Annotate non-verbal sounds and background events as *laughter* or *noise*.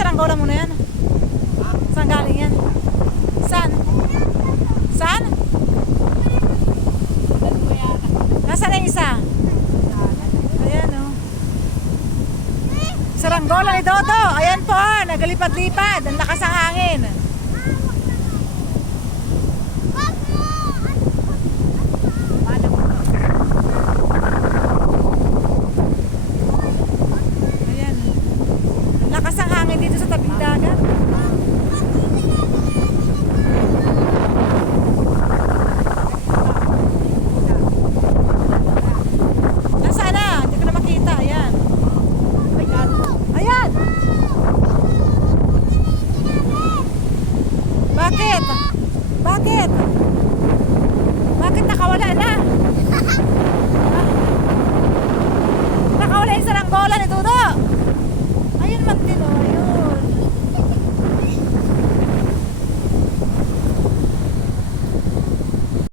Saranggola mo na yan? Saan galing yan? Saan? Saan? Nasaan na isa? Ayan oh. Saranggola ni Dodo. Ayan po, nagalipad-lipad. Ang lakas ng hangin. Ayan. Lakas ng hangin dito sa tabing dagat. Nasaan na? Hindi ko na makita. Ayan. Ayan! Bakit? Bakit? Bakit nakawala na? *laughs* Nakawala yung saranggola ni Tudo.